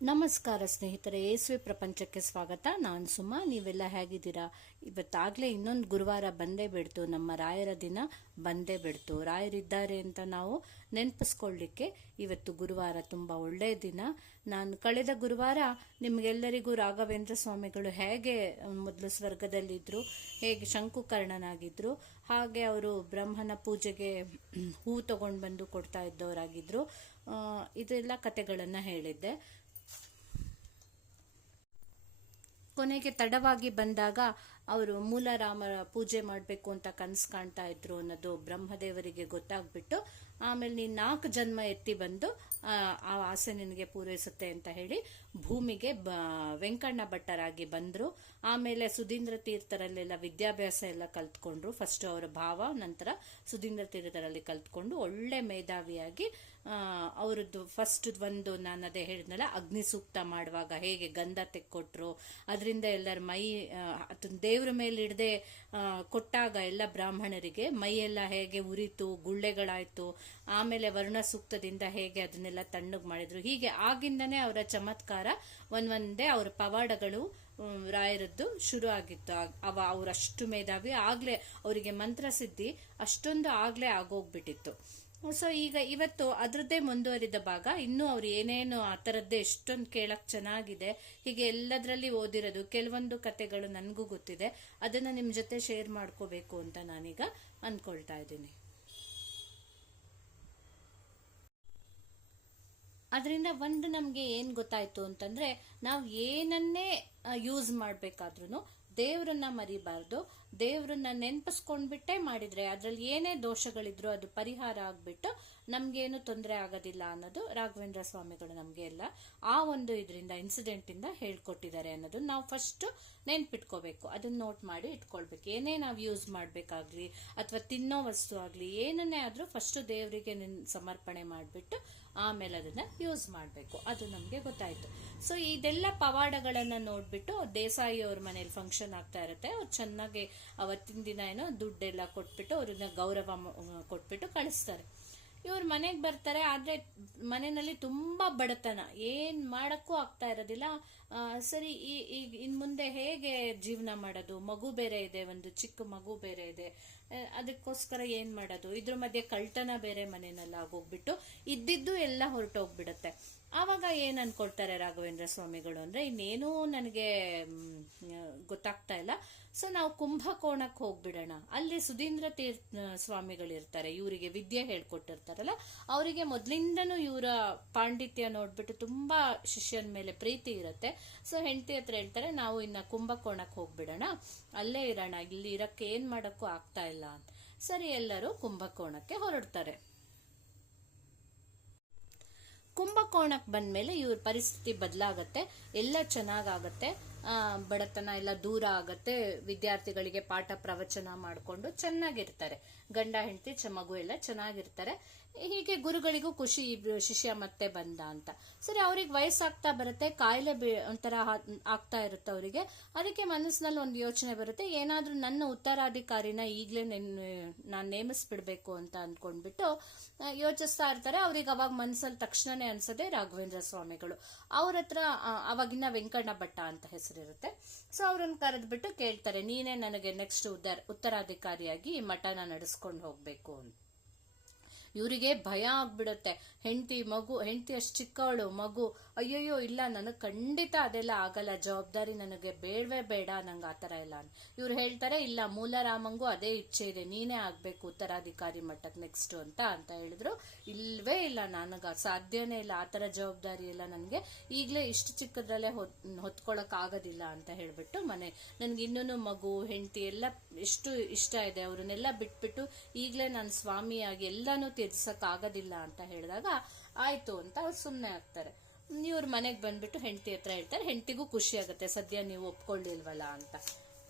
ನಮಸ್ಕಾರ ಸ್ನೇಹಿತರೆ, ಯೇಸುವೆ ಪ್ರಪಂಚಕ್ಕೆ ಸ್ವಾಗತ. ನಾನು ಸುಮಾ. ನೀವೆಲ್ಲ ಹೇಗಿದ್ದೀರಾ? ಇವತ್ತಾಗಲೇ ಇನ್ನೊಂದು ಗುರುವಾರ ಬಂದೇ ಬಿಡ್ತು, ನಮ್ಮ ರಾಯರ ದಿನ ಬಂದೇ ಬಿಡ್ತು. ರಾಯರಿದ್ದಾರೆ ಅಂತ ನಾವು ನೆನಪಿಸ್ಕೊಳ್ಳಿಕ್ಕೆ ಇವತ್ತು ಗುರುವಾರ ತುಂಬ ಒಳ್ಳೆಯ ದಿನ. ನಾನು ಕಳೆದ ಗುರುವಾರ ನಿಮಗೆಲ್ಲರಿಗೂ ರಾಘವೇಂದ್ರ ಸ್ವಾಮಿಗಳು ಹೇಗೆ ಮೊದಲು ಸ್ವರ್ಗದಲ್ಲಿದ್ದರು, ಹೇಗೆ ಶಂಕುಕರ್ಣನಾಗಿದ್ದರು, ಹಾಗೆ ಅವರು ಬ್ರಹ್ಮನ ಪೂಜೆಗೆ ಹೂ ತಗೊಂಡು ಬಂದು ಕೊಡ್ತಾ ಇದ್ದವರಾಗಿದ್ದರು, ಇದೆಲ್ಲ ಕತೆಗಳನ್ನು ಹೇಳಿದ್ದೆ. ಕೊನೆಗೆ ತಡವಾಗಿ ಬಂದಾಗ ಅವರು ಮೂಲರಾಮರ ಪೂಜೆ ಮಾಡಬೇಕು ಅಂತ ಕನಸು ಕಾಣ್ತಾ ಇದ್ರು ಅನ್ನೋದು ಬ್ರಹ್ಮದೇವರಿಗೆ ಗೊತ್ತಾಗ್ಬಿಟ್ಟು, ಆಮೇಲೆ ನೀನು 4 ಜನ್ಮ ಎತ್ತಿ ಬಂದು ಆ ಆಸೆ ನಿನಗೆ ಪೂರೈಸುತ್ತೆ ಅಂತ ಹೇಳಿ ಭೂಮಿಗೆ ವೆಂಕಣ್ಣ ಭಟ್ಟರಾಗಿ ಬಂದರು. ಆಮೇಲೆ ಸುಧೀಂದ್ರ ತೀರ್ಥರಲ್ಲೆಲ್ಲ ವಿದ್ಯಾಭ್ಯಾಸ ಎಲ್ಲ ಕಲ್ತ್ಕೊಂಡ್ರು. ಫಸ್ಟ್ ಅವರ ಭಾವ, ನಂತರ ಸುಧೀಂದ್ರ ತೀರ್ಥರಲ್ಲಿ ಕಲ್ತ್ಕೊಂಡು ಒಳ್ಳೆ ಮೇಧಾವಿಯಾಗಿ ಅವರದ್ದು ಫಸ್ಟ್ ಒಂದು ನಾನು ಅದೇ ಹೇಳಿದ್ನಲ್ಲ, ಅಗ್ನಿ ಸೂಕ್ತ ಮಾಡುವಾಗ ಹೇಗೆ ಗಂಧ ತೆಕ್ಕೊಟ್ರು, ಅದರಿಂದ ಎಲ್ಲರ ಮೈ ದೇವ್ರ ಮೇಲೆ ಹಿಡ್ದೆ ಕೊಟ್ಟಾಗ ಎಲ್ಲ ಬ್ರಾಹ್ಮಣರಿಗೆ ಮೈಯೆಲ್ಲ ಹೇಗೆ ಉರಿತು, ಗುಳ್ಳೆಗಳಾಯ್ತು. ಆಮೇಲೆ ವರ್ಣ ಸೂಕ್ತದಿಂದ ಹೇಗೆ ಅದನ್ನೆಲ್ಲ ತಣ್ಣಗೆ ಮಾಡಿದ್ರು. ಹೀಗೆ ಆಗಿಂದನೇ ಅವರ ಚಮತ್ಕಾರ ಒಂದೊಂದೇ ಅವರ ಪವಾಡಗಳು ರಾಯರದ್ದು ಶುರು ಆಗಿತ್ತು. ಅವರಷ್ಟು ಮೇಧಾವಿ ಆಗ್ಲೇ, ಅವರಿಗೆ ಮಂತ್ರ ಸಿದ್ಧಿ ಅಷ್ಟೊಂದು ಆಗ್ಲೇ ಆಗೋಗ್ಬಿಟ್ಟಿತ್ತು. ಸೊ ಈಗ ಇವತ್ತು ಅದರದ್ದೇ ಮುಂದುವರಿದ ಭಾಗ. ಇನ್ನೂ ಅವ್ರು ಏನೇನು ಆ ಥರದ್ದೇ ಎಷ್ಟೊಂದು ಕೇಳಕ್ ಚೆನ್ನಾಗಿದೆ. ಹೀಗೆ ಎಲ್ಲದರಲ್ಲಿ ಓದಿರೋದು ಕೆಲವೊಂದು ಕತೆಗಳು ನನಗೂ ಗೊತ್ತಿದೆ, ಅದನ್ನ ನಿಮ್ಮ ಜೊತೆ ಶೇರ್ ಮಾಡ್ಕೋಬೇಕು ಅಂತ ನಾನೀಗ ಅಂದ್ಕೊಳ್ತಾ ಇದ್ದೀನಿ. ಅದರಿಂದ ಒಂದು ನಮಗೆ ಏನು ಗೊತ್ತಾಯ್ತು ಅಂತಂದ್ರೆ, ನಾವು ಏನನ್ನೇ ಯೂಸ್ ಮಾಡಬೇಕಾದ್ರೂ ದೇವ್ರನ್ನ ಮರಿಬಾರ್ದು. ದೇವ್ರನ್ನ ನೆನಪಿಸ್ಕೊಂಡ್ಬಿಟ್ಟೆ ಮಾಡಿದ್ರೆ ಅದರಲ್ಲಿ ಏನೇ ದೋಷಗಳಿದ್ರು ಅದು ಪರಿಹಾರ ಆಗ್ಬಿಟ್ಟು ನಮ್ಗೇನು ತೊಂದರೆ ಆಗೋದಿಲ್ಲ ಅನ್ನೋದು ರಾಘವೇಂದ್ರ ಸ್ವಾಮಿಗಳು ನಮಗೆ ಎಲ್ಲ ಆ ಒಂದು ಇದರಿಂದ ಇನ್ಸಿಡೆಂಟ್ ಇಂದ ಹೇಳ್ಕೊಟ್ಟಿದ್ದಾರೆ ಅನ್ನೋದು ನಾವು ಫಸ್ಟ್ ನೆನ್ಪಿಟ್ಕೋಬೇಕು. ಅದನ್ನ ನೋಟ್ ಮಾಡಿ ಇಟ್ಕೊಳ್ಬೇಕು. ಏನೇ ನಾವು ಯೂಸ್ ಮಾಡ್ಬೇಕಾಗ್ಲಿ ಅಥವಾ ತಿನ್ನೋ ವಸ್ತು ಆಗ್ಲಿ, ಏನನ್ನೇ ಆದ್ರೂ ಫಸ್ಟ್ ದೇವರಿಗೆ ಸಮರ್ಪಣೆ ಮಾಡಿಬಿಟ್ಟು ಆಮೇಲೆ ಅದನ್ನ ಯೂಸ್ ಮಾಡಬೇಕು. ಅದು ನಮಗೆ ಗೊತ್ತಾಯ್ತು. ಸೊ ಇದೆಲ್ಲ ಪವಾಡಗಳನ್ನ ನೋಡ್ಬಿಟ್ಟು ದೇಸಾಯಿ ಅವ್ರ ಮನೇಲಿ ಫಂಕ್ಷನ್ ಆಗ್ತಾ ಇರುತ್ತೆ. ಅವ್ರು ಚೆನ್ನಾಗಿ ಅವತ್ತಿನ ದಿನ ಏನೋ ದುಡ್ಡೆಲ್ಲ ಕೊಟ್ಬಿಟ್ಟು ಅವ್ರನ್ನ ಗೌರವ ಕೊಟ್ಬಿಟ್ಟು ಕಳಿಸ್ತಾರೆ. ಇವ್ರ ಮನೆಗೆ ಬರ್ತಾರೆ. ಆದ್ರೆ ಮನೆಯಲ್ಲಿ ತುಂಬಾ ಬಡತನ, ಏನ್ ಮಾಡಕ್ಕೂ ಆಗ್ತಾ ಇರೋದಿಲ್ಲ. ಸರಿ, ಈಗ ಇನ್ ಮುಂದೆ ಹೇಗೆ ಜೀವನ ಮಾಡೋದು? ಮಗು ಬೇರೆ ಇದೆ, ಒಂದು ಚಿಕ್ಕ ಮಗು ಬೇರೆ ಇದೆ. ಅದಕ್ಕೋಸ್ಕರ ಏನ್ ಮಾಡೋದು? ಇದ್ರ ಮಧ್ಯೆ ಕಳ್ತನ ಬೇರೆ ಮನೆಯಲ್ಲ ಆಗೋಗ್ಬಿಟ್ಟು ಇದ್ದಿದ್ದು ಎಲ್ಲ ಹೊರಟೋಗ್ಬಿಡತ್ತೆ. ಆವಾಗ ಏನ್ ಅನ್ಕೊಳ್ತಾರೆ ರಾಘವೇಂದ್ರ ಸ್ವಾಮಿಗಳು ಅಂದ್ರೆ, ಇನ್ನೇನೂ ನನಗೆ ಗೊತ್ತಾಗ್ತಾ ಇಲ್ಲ. ಸೊ ನಾವು ಕುಂಭಕೋಣಕ್ಕೆ ಹೋಗ್ಬಿಡೋಣ. ಅಲ್ಲಿ ಸುಧೀಂದ್ರ ತೀರ್ಥ ಸ್ವಾಮಿಗಳಿರ್ತಾರೆ, ಇವರಿಗೆ ವಿದ್ಯೆ ಹೇಳ್ಕೊಟ್ಟಿರ್ತಾರಲ್ಲ, ಅವರಿಗೆ ಮೊದ್ಲಿಂದನೂ ಇವರ ಪಾಂಡಿತ್ಯ ನೋಡ್ಬಿಟ್ಟು ತುಂಬಾ ಶಿಷ್ಯನ ಮೇಲೆ ಪ್ರೀತಿ ಇರುತ್ತೆ. ಸೊ ಹೆಂಡತಿ ಹತ್ರ ಹೇಳ್ತಾರೆ, ನಾವು ಇನ್ನ ಕುಂಭಕೋಣಕ್ಕೆ ಹೋಗ್ಬಿಡೋಣ, ಅಲ್ಲೇ ಇರೋಣ, ಇಲ್ಲಿ ಇರಕ್ಕೆ ಏನ್ ಮಾಡಕ್ಕೂ ಆಗ್ತಾ ಇಲ್ಲ ಅಂತ. ಸರಿ, ಎಲ್ಲರೂ ಕುಂಭಕೋಣಕ್ಕೆ ಹೊರಡ್ತಾರೆ. ಕುಂಭಕೋಣಕ್ಕೆ ಬಂದ್ಮೇಲೆ ಇವ್ರ ಪರಿಸ್ಥಿತಿ ಬದಲಾಗತ್ತೆ, ಎಲ್ಲ ಚೆನ್ನಾಗಾಗತ್ತೆ. ಬಡತನ ಎಲ್ಲ ದೂರ ಆಗತ್ತೆ. ವಿದ್ಯಾರ್ಥಿಗಳಿಗೆ ಪಾಠ ಪ್ರವಚನ ಮಾಡಿಕೊಂಡು ಚೆನ್ನಾಗಿರ್ತಾರೆ. ಗಂಡ ಹೆಂಡತಿ ಮಗು ಎಲ್ಲ ಚೆನ್ನಾಗಿರ್ತಾರೆ. ಹೀಗೆ ಗುರುಗಳಿಗೂ ಖುಷಿ, ಶಿಷ್ಯ ಮತ್ತೆ ಬಂದ ಅಂತ. ಸರಿ, ಅವ್ರಿಗೆ ವಯಸ್ಸಾಗ್ತಾ ಬರುತ್ತೆ, ಕಾಯಿಲೆ ಒಂಥರ ಆಗ್ತಾ ಇರುತ್ತೆ ಅವರಿಗೆ. ಅದಕ್ಕೆ ಮನಸ್ಸಿನಲ್ಲಿ ಒಂದು ಯೋಚನೆ ಬರುತ್ತೆ, ಏನಾದ್ರೂ ನನ್ನ ಉತ್ತರಾಧಿಕಾರಿನ ಈಗಲೇ ನಾನು ನೇಮಿಸ್ಬಿಡ್ಬೇಕು ಅಂತ ಅಂದ್ಕೊಂಡ್ಬಿಟ್ಟು ಯೋಚಿಸ್ತಾ ಇರ್ತಾರೆ. ಅವ್ರಿಗೆ ಅವಾಗ ಮನಸ್ಸಲ್ಲಿ ತಕ್ಷಣನೇ ಅನ್ಸದೆ ರಾಘವೇಂದ್ರ ಸ್ವಾಮಿಗಳು. ಅವ್ರ ಹತ್ರ ಅವಾಗಿನ ವೆಂಕಣ್ಣ ಭಟ್ಟ ಅಂತ ಹೆಸರಿರುತ್ತೆ. ಸೊ ಅವ್ರನ್ನ ಕರೆದ್ಬಿಟ್ಟು ಕೇಳ್ತಾರೆ, ನೀನೇ ನನಗೆ ನೆಕ್ಸ್ಟ್ ಉತ್ತರಾಧಿಕಾರಿಯಾಗಿ ಮಠನ ನಡೆಸ್ಕೊಂಡು ಹೋಗ್ಬೇಕು ಅಂತ. ಇವರಿಗೆ ಭಯ ಆಗ್ಬಿಡುತ್ತೆ. ಹೆಂಡತಿ ಅಷ್ಟು ಚಿಕ್ಕವಳು, ಮಗು, ಅಯ್ಯೋಯ್ಯೋ ಇಲ್ಲ, ನನಗೆ ಖಂಡಿತ ಅದೆಲ್ಲ ಆಗಲ್ಲ, ಜವಾಬ್ದಾರಿ ನನಗೆ ಬೇಡವೇ ಬೇಡ, ನಂಗೆ ಆತರ ಇಲ್ಲ ಅಂತ. ಇವ್ರು ಹೇಳ್ತಾರೆ, ಇಲ್ಲ, ಮೂಲರಾಮಂಗೂ ಅದೇ ಇಚ್ಛೆ ಇದೆ, ನೀನೇ ಆಗ್ಬೇಕು ಉತ್ತರಾಧಿಕಾರಿ ಮಟ್ಟಕ್ಕೆ ನೆಕ್ಸ್ಟ್ ಅಂತ ಹೇಳಿದ್ರು. ಇಲ್ವೇ ಇಲ್ಲ, ನನಗ ಸಾಧ್ಯನೇ ಇಲ್ಲ, ಆತರ ಜವಾಬ್ದಾರಿ ಎಲ್ಲ ನನಗೆ ಈಗಲೇ ಇಷ್ಟು ಚಿಕ್ಕದ್ರಲ್ಲೇ ಹೊತ್ಕೊಳಕ್ ಆಗೋದಿಲ್ಲ ಅಂತ ಹೇಳ್ಬಿಟ್ಟು ನನ್ಗೆ ಇನ್ನೂ ಮಗು, ಹೆಂಡತಿ ಎಲ್ಲ ಎಷ್ಟು ಇಷ್ಟ ಇದೆ, ಅವ್ರನ್ನೆಲ್ಲ ಬಿಟ್ಬಿಟ್ಟು ಈಗಲೇ ನಾನು ಸ್ವಾಮಿಯಾಗಿ ಎಲ್ಲಾನು ತೀರ್ಸಕ್ ಆಗೋದಿಲ್ಲ ಅಂತ ಹೇಳಿದಾಗ ಆಯ್ತು ಅಂತ ಅವ್ರು ಸುಮ್ಮನೆ ಆಗ್ತಾರೆ. ಇವ್ರ ಮನೆಗೆ ಬಂದ್ಬಿಟ್ಟು ಹೆಂಡತಿ ಹತ್ರ ಹೇಳ್ತಾರೆ. ಹೆಂಡತಿಗೂ ಖುಷಿ ಆಗುತ್ತೆ, ಸದ್ಯ ನೀವು ಒಪ್ಕೊಳ್ಳಿಲ್ವಲ್ಲ ಅಂತ.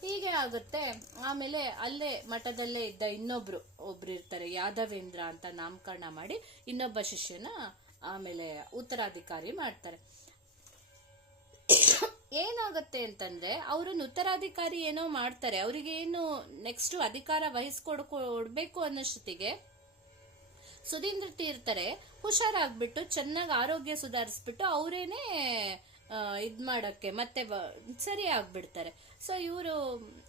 ಹೀಗೆ ಆಗುತ್ತೆ. ಆಮೇಲೆ ಅಲ್ಲೇ ಮಠದಲ್ಲೇ ಇದ್ದ ಒಬ್ರು ಇರ್ತಾರೆ, ಯಾದವೇಂದ್ರ ಅಂತ ನಾಮಕರಣ ಮಾಡಿ ಇನ್ನೊಬ್ಬ ಶಿಷ್ಯನ ಆಮೇಲೆ ಉತ್ತರಾಧಿಕಾರಿ ಮಾಡ್ತಾರೆ. ಏನಾಗುತ್ತೆ ಅಂತಂದ್ರೆ, ಅವ್ರನ್ನ ಉತ್ತರಾಧಿಕಾರಿ ಏನೋ ಮಾಡ್ತಾರೆ, ಅವ್ರಿಗೆ ಏನು ನೆಕ್ಸ್ಟ್ ಅಧಿಕಾರ ವಹಿಸ್ಕೊಡ್ಬೇಕು ಅನ್ನೋಷ್ಟೊತ್ತಿಗೆ ಸುಧೀಂದ್ರ ತೀರ್ಥರೆ ಹುಷಾರಾಗ್ಬಿಟ್ಟು ಚೆನ್ನಾಗಿ ಆರೋಗ್ಯ ಸುಧಾರಿಸ್ಬಿಟ್ಟು ಅವರೇನೆ ಇದ್ ಮಾಡಕ್ಕೆ ಮತ್ತೆ ಸರಿ ಆಗ್ಬಿಡ್ತಾರೆ. ಸೊ ಇವರು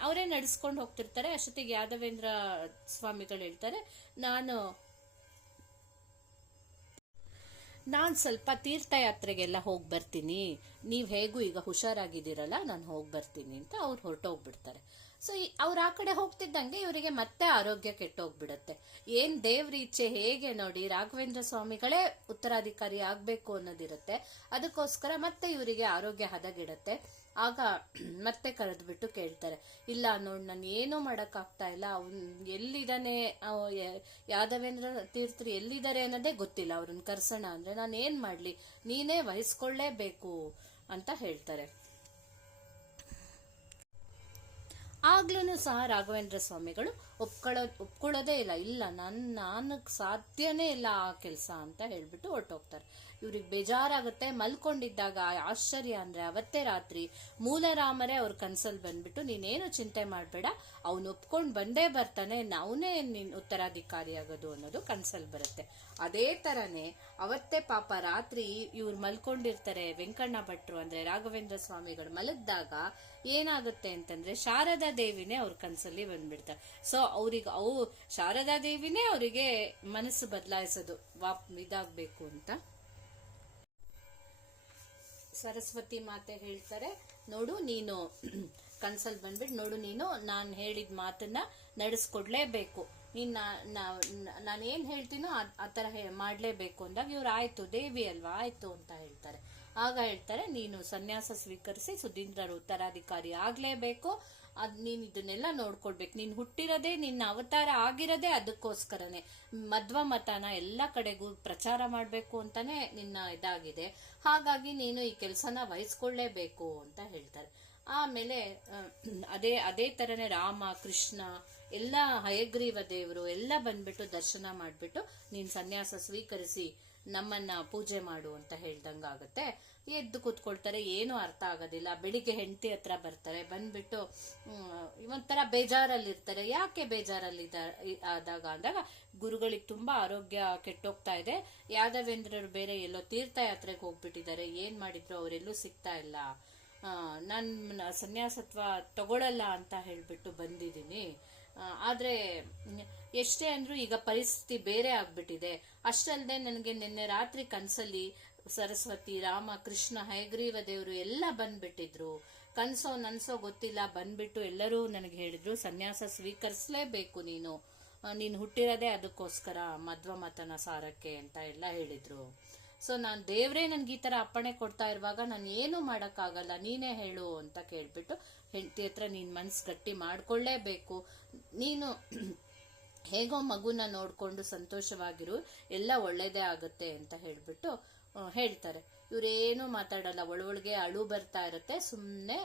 ಅವರೇ ನಡೆಸ್ಕೊಂಡು ಹೋಗ್ತಿರ್ತಾರೆ. ಅಷ್ಟೊತ್ತಿಗೆ ಯಾದವೇಂದ್ರ ಸ್ವಾಮಿಗಳು ಹೇಳ್ತಾರೆ, ನಾನು ಸ್ವಲ್ಪ ತೀರ್ಥಯಾತ್ರೆಗೆಲ್ಲ ಹೋಗಿ ಬರ್ತೀನಿ, ನೀವು ಹೇಗೂ ಈಗ ಹುಷಾರಾಗಿದ್ದೀರಲ್ಲ, ನಾನು ಹೋಗಿ ಬರ್ತೀನಿ ಅಂತ ಅವ್ರು ಹೊರಟೋಗ್ಬಿಡ್ತಾರೆ. ಸೊ ಅವ್ರು ಆ ಕಡೆ ಹೋಗ್ತಿದ್ದಂಗೆ ಇವರಿಗೆ ಮತ್ತೆ ಆರೋಗ್ಯ ಕೆಟ್ಟೋಗ್ಬಿಡತ್ತೆ. ಏನ್ ದೇವ್ರ ಇಚ್ಛೆ ಹೇಗೆ ನೋಡಿ, ರಾಘವೇಂದ್ರ ಸ್ವಾಮಿಗಳೇ ಉತ್ತರಾಧಿಕಾರಿ ಆಗ್ಬೇಕು ಅನ್ನೋದಿರುತ್ತೆ. ಅದಕ್ಕೋಸ್ಕರ ಮತ್ತೆ ಇವರಿಗೆ ಆರೋಗ್ಯ ಹದಗೆಡತ್ತೆ. ಆಗ ಮತ್ತೆ ಕರೆದ್ಬಿಟ್ಟು ಕೇಳ್ತಾರೆ, ಇಲ್ಲ ನೋಡ್, ನಾನು ಏನೂ ಮಾಡೋಕ್ಕಾಗ್ತಾ ಇಲ್ಲ, ಅವ್ನು ಎಲ್ಲಿದ್ದಾನೆ, ಯಾದವೇಂದ್ರ ತೀರ್ಥರು ಎಲ್ಲಿದ್ದಾರೆ ಅನ್ನೋದೇ ಗೊತ್ತಿಲ್ಲ, ಅವ್ರನ್ನ ಕರ್ಸೋಣ ಅಂದ್ರೆ ನಾನು ಏನ್ ಮಾಡ್ಲಿ, ನೀನೇ ವಹಿಸ್ಕೊಳ್ಳೇಬೇಕು ಅಂತ ಹೇಳ್ತಾರೆ. ಆಗ್ಲೂ ಸಹ ರಾಘವೇಂದ್ರ ಸ್ವಾಮಿಗಳು ಒಪ್ಕೊಳ್ಳೋದೇ ಇಲ್ಲ, ನಾನು ಸಾಧ್ಯನೇ ಇಲ್ಲ ಆ ಕೆಲಸ ಅಂತ ಹೇಳ್ಬಿಟ್ಟು ಹೊರಟೋಗ್ತಾರೆ. ಇವ್ರಿಗೆ ಬೇಜಾರಾಗುತ್ತೆ. ಮಲ್ಕೊಂಡಿದ್ದಾಗ ಆಶ್ಚರ್ಯ ಅಂದ್ರೆ ಅವತ್ತೇ ರಾತ್ರಿ ಮೂಲರಾಮರೇ ಅವ್ರ ಕನ್ಸಲ್ಲಿ ಬಂದ್ಬಿಟ್ಟು, ನೀನೇನು ಚಿಂತೆ ಮಾಡಬೇಡ, ಅವನು ಒಪ್ಕೊಂಡು ಬಂದೇ ಬರ್ತಾನೆ, ಅವನೇ ನೀನ್ ಉತ್ತರಾಧಿಕಾರಿ ಆಗೋದು ಅನ್ನೋದು ಕನ್ಸಲ್ಲಿ ಬರುತ್ತೆ. ಅದೇ ತರನೇ ಅವತ್ತೇ ಪಾಪ ರಾತ್ರಿ ಇವ್ರು ಮಲ್ಕೊಂಡಿರ್ತಾರೆ. ವೆಂಕಣ್ಣ ಭಟ್ರು ಅಂದ್ರೆ ರಾಘವೇಂದ್ರ ಸ್ವಾಮಿಗಳು ಮಲಗಿದಾಗ ಏನಾಗುತ್ತೆ ಅಂತಂದ್ರೆ ಶಾರದಾ ದೇವಿನೇ ಅವ್ರ ಕನ್ಸಲ್ಲಿ ಬಂದ್ಬಿಡ್ತಾರೆ. ಸೊ ಅವ್ರಿಗೆ ಶಾರದಾ ದೇವಿನೇ ಅವರಿಗೆ ಮನಸ್ಸು ಬದಲಾಯಿಸೋದು ಇದಾಗಬೇಕು ಅಂತ. ಸರಸ್ವತಿ ಮಾತೆ ಹೇಳ್ತಾರೆ, ನೋಡು ನೀನು ಕನ್ಸಲ್ ಬಂದ್ಬಿಟ್ಟು ನೋಡು, ನೀನು ನಾನು ಹೇಳಿದ ಮಾತನ್ನ ನಡೆಸ್ಕೊಡ್ಲೇಬೇಕು, ನಾನು ಏನ್ ಹೇಳ್ತೀನೋ ಆ ತರ ಮಾಡ್ಲೇಬೇಕು ಅಂದಾಗ ಇವ್ರು ಆಯ್ತು ದೇವಿ ಅಲ್ವಾ, ಆಯ್ತು ಅಂತ ಹೇಳ್ತಾರೆ. ಆಗ ಹೇಳ್ತಾರೆ, ನೀನು ಸನ್ಯಾಸ ಸ್ವೀಕರಿಸಿ ಸುಧೀಂದ್ರರು ಉತ್ತರಾಧಿಕಾರಿ ಆಗ್ಲೇಬೇಕು, ನೀನ್ ಇದನ್ನೆಲ್ಲ ನೋಡ್ಕೊಳ್ಬೇಕು, ನೀನ್ ಹುಟ್ಟಿರೋದೇ, ನಿನ್ನ ಅವತಾರ ಆಗಿರೋದೇ ಅದಕ್ಕೋಸ್ಕರನೇ, ಮಧ್ವ ಮತನ ಎಲ್ಲ ಕಡೆಗೂ ಪ್ರಚಾರ ಮಾಡ್ಬೇಕು ಅಂತಾನೆ ನಿನ್ನ ಇದಾಗಿದೆ, ಹಾಗಾಗಿ ನೀನು ಈ ಕೆಲಸನ ವಹಿಸ್ಕೊಳ್ಳೇಬೇಕು ಅಂತ ಹೇಳ್ತಾರೆ. ಆಮೇಲೆ ಅದೇ ತರನೇ ರಾಮ ಕೃಷ್ಣ ಎಲ್ಲ ಹಯಗ್ರೀವ ದೇವರು ಎಲ್ಲ ಬಂದ್ಬಿಟ್ಟು ದರ್ಶನ ಮಾಡ್ಬಿಟ್ಟು ನೀನ್ ಸನ್ಯಾಸ ಸ್ವೀಕರಿಸಿ ನಮ್ಮನ್ನ ಪೂಜೆ ಮಾಡು ಅಂತ ಹೇಳ್ದಂಗಾಗತ್ತೆ. ಎದ್ದು ಕೂತ್ಕೊಳ್ತಾರೆ, ಏನು ಅರ್ಥ ಆಗೋದಿಲ್ಲ. ಬೆಳಿಗ್ಗೆ ಹೆಂಡತಿ ಹತ್ರ ಬರ್ತಾರೆ, ಬಂದ್ಬಿಟ್ಟು ಒಂಥರ ಬೇಜಾರಲ್ಲಿರ್ತಾರೆ. ಯಾಕೆ ಬೇಜಾರಲ್ಲಿ ಅಂದಾಗ ಗುರುಗಳಿಗೆ ತುಂಬಾ ಆರೋಗ್ಯ ಕೆಟ್ಟೋಗ್ತಾ ಇದೆ, ಯಾದವೇಂದ್ರರು ಬೇರೆ ಎಲ್ಲೋ ತೀರ್ಥಯಾತ್ರೆಗೆ ಹೋಗ್ಬಿಟ್ಟಿದ್ದಾರೆ, ಏನ್ ಮಾಡಿದ್ರು ಅವರೆಲ್ಲೂ ಸಿಗ್ತಾ ಇಲ್ಲ, ನಾನು ಸನ್ಯಾಸತ್ವ ತಗೊಳ್ಳಲ್ಲ ಅಂತ ಹೇಳ್ಬಿಟ್ಟು ಬಂದಿದ್ದೀನಿ. ಆದ್ರೆ ಎಷ್ಟೇ ಅಂದ್ರೂ ಈಗ ಪರಿಸ್ಥಿತಿ ಬೇರೆ ಆಗ್ಬಿಟ್ಟಿದೆ. ಅಷ್ಟಲ್ಲದೆ ನನಗೆ ನಿನ್ನೆ ರಾತ್ರಿ ಕನ್ಸಲ್ಲಿ ಸರಸ್ವತಿ ರಾಮ ಕೃಷ್ಣ ಹಯಗ್ರೀವ ದೇವರು ಎಲ್ಲ ಬಂದ್ಬಿಟ್ಟಿದ್ರು, ಕನ್ಸೋ ನನ್ಸೋ ಗೊತ್ತಿಲ್ಲ, ಬಂದ್ಬಿಟ್ಟು ಎಲ್ಲರೂ ನನಗೆ ಹೇಳಿದ್ರು ಸನ್ಯಾಸ ಸ್ವೀಕರಿಸಲೇಬೇಕು, ನೀನು ಹುಟ್ಟಿರೋದೇ ಅದಕ್ಕೋಸ್ಕರ ಮಧ್ವ ಮತನ ಸಾರಕ್ಕೆ ಅಂತ ಎಲ್ಲ ಹೇಳಿದ್ರು. ಸೊ ನಾನು ದೇವ್ರೇ ನನ್ಗೆ ಈ ತರ ಅಪ್ಪಣೆ ಕೊಡ್ತಾ ಇರುವಾಗ ನಾನು ಏನು ಮಾಡಕ್ಕಾಗಲ್ಲ, ನೀನೇ ಹೇಳು ಅಂತ ಕೇಳ್ಬಿಟ್ಟು ಹೆಂಡತಿ ಹತ್ರ ನೀನ್ ಮನ್ಸ್ ಗಟ್ಟಿ ಮಾಡ್ಕೊಳ್ಳೇಬೇಕು, ನೀನು ಹೇಗೋ ಮಗುನ ನೋಡ್ಕೊಂಡು ಸಂತೋಷವಾಗಿರು, ಎಲ್ಲ ಒಳ್ಳೇದೇ ಆಗುತ್ತೆ ಅಂತ ಹೇಳ್ಬಿಟ್ಟು ಹೇಳ್ತಾರೆ. ಇವ್ರೇನು ಮಾತಾಡಲ್ಲ, ಒಳಗೆ ಅಳು ಬರ್ತಾ ಇರುತ್ತೆ, ಸುಮ್ಮನೆ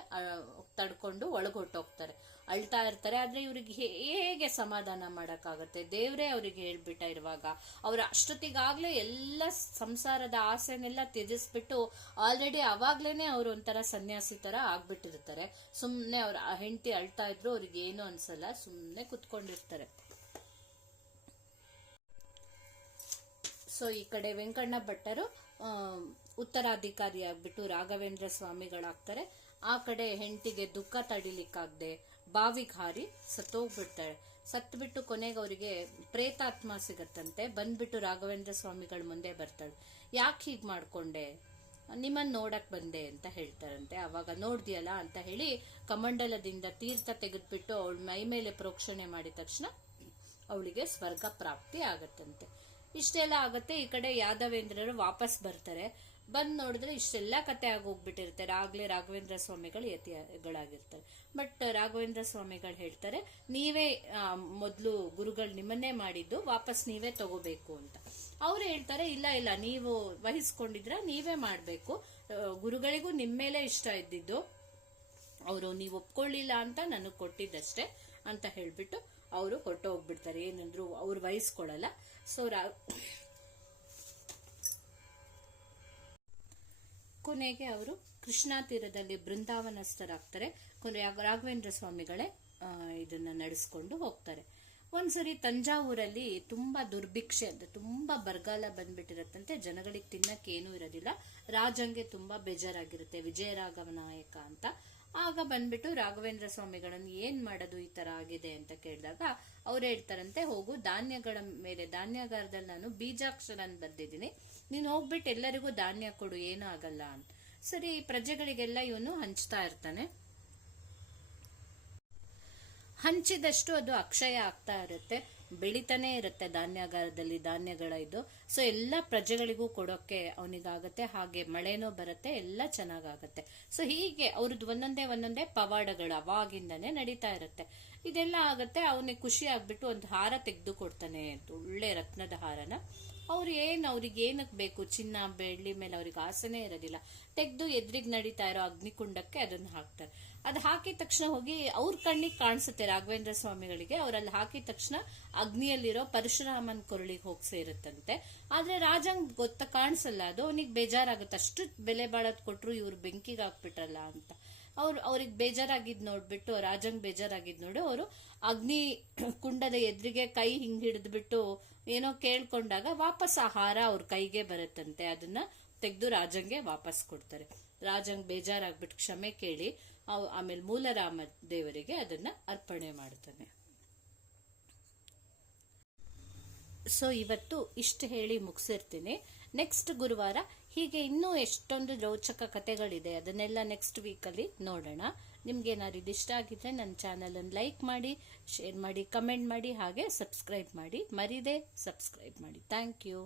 ತಡ್ಕೊಂಡು ಒಳಗೆ ಹೊಟ್ಟೋಗ್ತಾರೆ, ಅಳ್ತಾ ಇರ್ತಾರೆ. ಆದ್ರೆ ಇವ್ರಿಗೆ ಹೇಗೆ ಸಮಾಧಾನ ಮಾಡಕ್ಕಾಗತ್ತೆ, ದೇವ್ರೇ ಅವ್ರಿಗೆ ಹೇಳ್ಬಿಟ್ಟ ಇರುವಾಗ. ಅವ್ರ ಅಷ್ಟೊತ್ತಿಗಾಗ್ಲೇ ಎಲ್ಲ ಸಂಸಾರದ ಆಸೆನೆಲ್ಲ ತ್ಯಜಿಸ್ಬಿಟ್ಟು ಆಲ್ರೆಡಿ ಅವಾಗ್ಲೇನೆ ಅವ್ರು ಒಂಥರ ಸನ್ಯಾಸಿ ತರ ಆಗ್ಬಿಟ್ಟಿರ್ತಾರೆ. ಸುಮ್ನೆ ಅವ್ರ ಹೆಂಡತಿ ಅಳ್ತಾ ಇದ್ರು ಅವ್ರಿಗೆ ಏನು ಅನ್ಸಲ್ಲ, ಸುಮ್ನೆ ಕುತ್ಕೊಂಡಿರ್ತಾರೆ. ಸೊ ಈ ಕಡೆ ವೆಂಕಣ್ಣ ಭಟ್ಟರು ಉತ್ತರಾಧಿಕಾರಿ ಆಗ್ಬಿಟ್ಟು ರಾಘವೇಂದ್ರ ಸ್ವಾಮಿಗಳಾಗ್ತಾರೆ. ಆ ಕಡೆ ಹೆಂಡತಿಗೆ ದುಃಖ ತಡಿಲಿಕ್ಕಾಗದೆ ಬಾವಿಗೆ ಹಾರಿ ಸತ್ತೋಗ್ಬಿಡ್ತಾಳೆ. ಸತ್ಬಿಟ್ಟು ಕೊನೆಗೆ ಅವರಿಗೆ ಪ್ರೇತಾತ್ಮ ಸಿಗತ್ತಂತೆ. ಬಂದ್ಬಿಟ್ಟು ರಾಘವೇಂದ್ರ ಸ್ವಾಮಿಗಳ ಮುಂದೆ ಬರ್ತಾಳೆ. ಯಾಕೆ ಹೀಗ್ ಮಾಡ್ಕೊಂಡೆ, ನಿಮ್ಮನ್ನ ನೋಡಕ್ ಬಂದೆ ಅಂತ ಹೇಳ್ತಾರಂತೆ. ಅವಾಗ ನೋಡ್ದಿಯಲ್ಲ ಅಂತ ಹೇಳಿ ಕಮಂಡಲದಿಂದ ತೀರ್ಥ ತೆಗೆದ್ಬಿಟ್ಟು ಅವಳ ಮೈ ಮೇಲೆ ಪ್ರೋಕ್ಷಣೆ ಮಾಡಿದ ತಕ್ಷಣ ಅವಳಿಗೆ ಸ್ವರ್ಗ ಪ್ರಾಪ್ತಿ ಆಗತ್ತಂತೆ. ಇಷ್ಟೆಲ್ಲ ಆಗತ್ತೆ. ಈ ಕಡೆ ಯಾದವೇಂದ್ರರು ವಾಪಸ್ ಬರ್ತಾರೆ. ಬಂದ್ ನೋಡಿದ್ರೆ ಇಷ್ಟೆಲ್ಲ ಕತೆ ಆಗೋಗ್ಬಿಟ್ಟಿರ್ತಾರೆ. ಆಗ್ಲೇ ರಾಘವೇಂದ್ರ ಸ್ವಾಮಿಗಳು ಯತಿಗಳಾಗಿರ್ತಾರೆ. ಬಟ್ ರಾಘವೇಂದ್ರ ಸ್ವಾಮಿಗಳು ಹೇಳ್ತಾರೆ, ನೀವೇ ಮೊದ್ಲು ಗುರುಗಳು ನಿಮ್ಮನ್ನೇ ಮಾಡಿದ್ದು, ವಾಪಸ್ ನೀವೇ ತಗೋಬೇಕು ಅಂತ. ಅವ್ರು ಹೇಳ್ತಾರೆ, ಇಲ್ಲ ನೀವು ವಹಿಸ್ಕೊಂಡಿದ್ರ ನೀವೇ ಮಾಡ್ಬೇಕು, ಗುರುಗಳಿಗೂ ನಿಮ್ಮ ಮೇಲೆ ಇಷ್ಟ ಇದ್ದಿದ್ದು, ಅವರು ನೀವು ಒಪ್ಕೊಳ್ಳಿಲ್ಲ ಅಂತ ನನಗ್ ಕೊಟ್ಟಿದ್ದಷ್ಟೇ ಅಂತ ಹೇಳ್ಬಿಟ್ಟು ಅವರು ಹೊರಟೋಗ್ಬಿಡ್ತಾರೆ. ಏನಂದ್ರು ಅವ್ರು ವಹಿಸ್ಕೊಳಲ್ಲ. ಸೊ ಕೊನೆಗೆ ಅವರು ಕೃಷ್ಣಾ ತೀರದಲ್ಲಿ ಬೃಂದಾವನಸ್ಥರಾಗ್ತಾರೆ. ರಾಘವೇಂದ್ರ ಸ್ವಾಮಿಗಳೇ ಇದನ್ನ ನಡೆಸ್ಕೊಂಡು ಹೋಗ್ತಾರೆ. ಒಂದ್ಸರಿ ತಂಜಾವೂರಲ್ಲಿ ತುಂಬಾ ದುರ್ಭಿಕ್ಷೆ ಅಂತ, ತುಂಬಾ ಬರಗಾಲ ಬಂದ್ಬಿಟ್ಟಿರತ್ತಂತೆ, ಜನಗಳಿಗೆ ತಿನ್ನಕ್ಕೆ ಏನೂ ಇರೋದಿಲ್ಲ. ರಾಜಂಗೆ ತುಂಬಾ ಬೇಜಾರಾಗಿರುತ್ತೆ, ವಿಜಯರಾಘವ ನಾಯಕ ಅಂತ. ಆಗ ಬಂದ್ಬಿಟ್ಟು ರಾಘವೇಂದ್ರ ಸ್ವಾಮಿಗಳನ್ನು ಏನ್ ಮಾಡೋದು ಈ ತರ ಆಗಿದೆ ಅಂತ ಕೇಳಿದಾಗ ಅವ್ರು ಹೇಳ್ತಾರಂತೆ, ಹೋಗು ಧಾನ್ಯಗಳ ಮೇಲೆ, ಧಾನ್ಯಗಾರದಲ್ಲಿ ನಾನು ಬೀಜಾಕ್ಷರನ್ ಬರ್ದಿದ್ದೀನಿ, ನೀನ್ ಹೋಗ್ಬಿಟ್ಟು ಎಲ್ಲರಿಗೂ ಧಾನ್ಯ ಕೊಡು, ಏನೂ ಆಗಲ್ಲ ಅಂತ. ಸರಿ, ಪ್ರಜೆಗಳಿಗೆಲ್ಲ ಇವನು ಹಂಚ್ತಾ ಇರ್ತಾನೆ. ಹಂಚಿದಷ್ಟು ಅದು ಅಕ್ಷಯ ಆಗ್ತಾ ಇರುತ್ತೆ, ಬೆಳಿತಾನೆ ಇರುತ್ತೆ ಧಾನ್ಯಾಗಾರದಲ್ಲಿ ಧಾನ್ಯಗಳ ಇದು. ಸೊ ಎಲ್ಲ ಪ್ರಜೆಗಳಿಗೂ ಕೊಡೋಕೆ ಅವನಿಗಾಗತ್ತೆ, ಹಾಗೆ ಮಳೆನೂ ಬರುತ್ತೆ, ಎಲ್ಲ ಚೆನ್ನಾಗಾಗತ್ತೆ. ಸೊ ಹೀಗೆ ಅವ್ರದ್ದು ಒಂದೊಂದೇ ಪವಾಡಗಳು ಅವಾಗಿಂದಾನೆ ನಡೀತಾ ಇರುತ್ತೆ. ಇದೆಲ್ಲ ಆಗತ್ತೆ, ಅವನಿಗೆ ಖುಷಿ ಆಗ್ಬಿಟ್ಟು ಒಂದು ಹಾರ ತೆಗೆದು ಕೊಡ್ತಾನೆ, ಒಳ್ಳೆ ರತ್ನದ ಹಾರನ. ಅವ್ರಿಗೆ ಏನಕ್ಕೆ ಬೇಕು, ಚಿನ್ನ ಬೆಳ್ಳಿ ಮೇಲೆ ಅವ್ರಿಗೆ ಆಸೆನೇ ಇರೋದಿಲ್ಲ. ತೆಗೆದು ಎದುರಿಗೆ ನಡೀತಾ ಇರೋ ಅಗ್ನಿಕುಂಡಕ್ಕೆ ಅದನ್ನ ಹಾಕ್ತಾರೆ. ಅದು ಹಾಕಿದ ತಕ್ಷಣ ಹೋಗಿ ಅವ್ರ ಕಣ್ಣಿಗೆ ಕಾಣಿಸುತ್ತೆ ರಾಘವೇಂದ್ರ ಸ್ವಾಮಿಗಳಿಗೆ. ಅವ್ರಲ್ಲಿ ಹಾಕಿದ ತಕ್ಷಣ ಅಗ್ನಿಯಲ್ಲಿರೋ ಪರಶುರಾಮನ್ ಕೊರಳಿಗೆ ಹೋಗಿ ಸೇರುತ್ತಂತೆ. ಆದ್ರೆ ರಾಜಂಗ್ ಕಾಣಿಸಲ್ಲ ಅದು, ಅವನಿಗೆ ಬೇಜಾರಾಗುತ್ತೆ, ಅಷ್ಟು ಬೆಲೆ ಬಾಳದ್ ಕೊಟ್ರು ಇವ್ರು ಬೆಂಕಿಗೆ ಹಾಕ್ಬಿಟ್ರಲ್ಲ ಅಂತ. ಅವ್ರಿಗೆ ಬೇಜಾರಾಗಿದ್ ನೋಡ್ಬಿಟ್ಟು, ರಾಜಂಗ್ ಬೇಜಾರಾಗಿದ್ ನೋಡಿ ಅವರು ಅಗ್ನಿ ಕುಂಡದ ಎದುರಿಗೆ ಕೈ ಹಿಂಗ್ ಹಿಡಿದ್ಬಿಟ್ಟು ಏನೋ ಕೇಳ್ಕೊಂಡಾಗ ವಾಪಸ್ ಆ ಹಾರ ಅವ್ರ ಕೈಗೆ ಬರುತ್ತಂತೆ. ಅದನ್ನ ತೆಗೆದು ರಾಜಂಗೆ ವಾಪಸ್ ಕೊಡ್ತಾರೆ. ರಾಜಂಗ್ ಬೇಜಾರಾಗ್ಬಿಟ್ಟು ಕ್ಷಮೆ ಕೇಳಿ ಆಮೇಲೆ ಮೂಲರಾಮ ದೇವರಿಗೆ ಅದನ್ನ ಅರ್ಪಣೆ ಮಾಡ್ತಾನೆ. ಸೊ ಇವತ್ತು ಇಷ್ಟು ಹೇಳಿ ಮುಗಿಸಿರ್ತೀನಿ. ನೆಕ್ಸ್ಟ್ ಗುರುವಾರ ಹೀಗೆ ಇನ್ನೂ ಎಷ್ಟೊಂದು ರೋಚಕ ಕಥೆಗಳಿದೆ, ಅದನ್ನೆಲ್ಲ ನೆಕ್ಸ್ಟ್ ವೀಕಲ್ಲಿ ನೋಡೋಣ. ನಿಮ್ಗೆ ಏನಾದ್ರು ಇದಿಷ್ಟ ಆಗಿದ್ರೆ ನನ್ನ ಚಾನಲ್ ಅನ್ನು ಲೈಕ್ ಮಾಡಿ, ಶೇರ್ ಮಾಡಿ, ಕಮೆಂಟ್ ಮಾಡಿ, ಹಾಗೆ ಸಬ್ಸ್ಕ್ರೈಬ್ ಮಾಡಿ, ಮರಿದೆ ಸಬ್ಸ್ಕ್ರೈಬ್ ಮಾಡಿ. Thank you.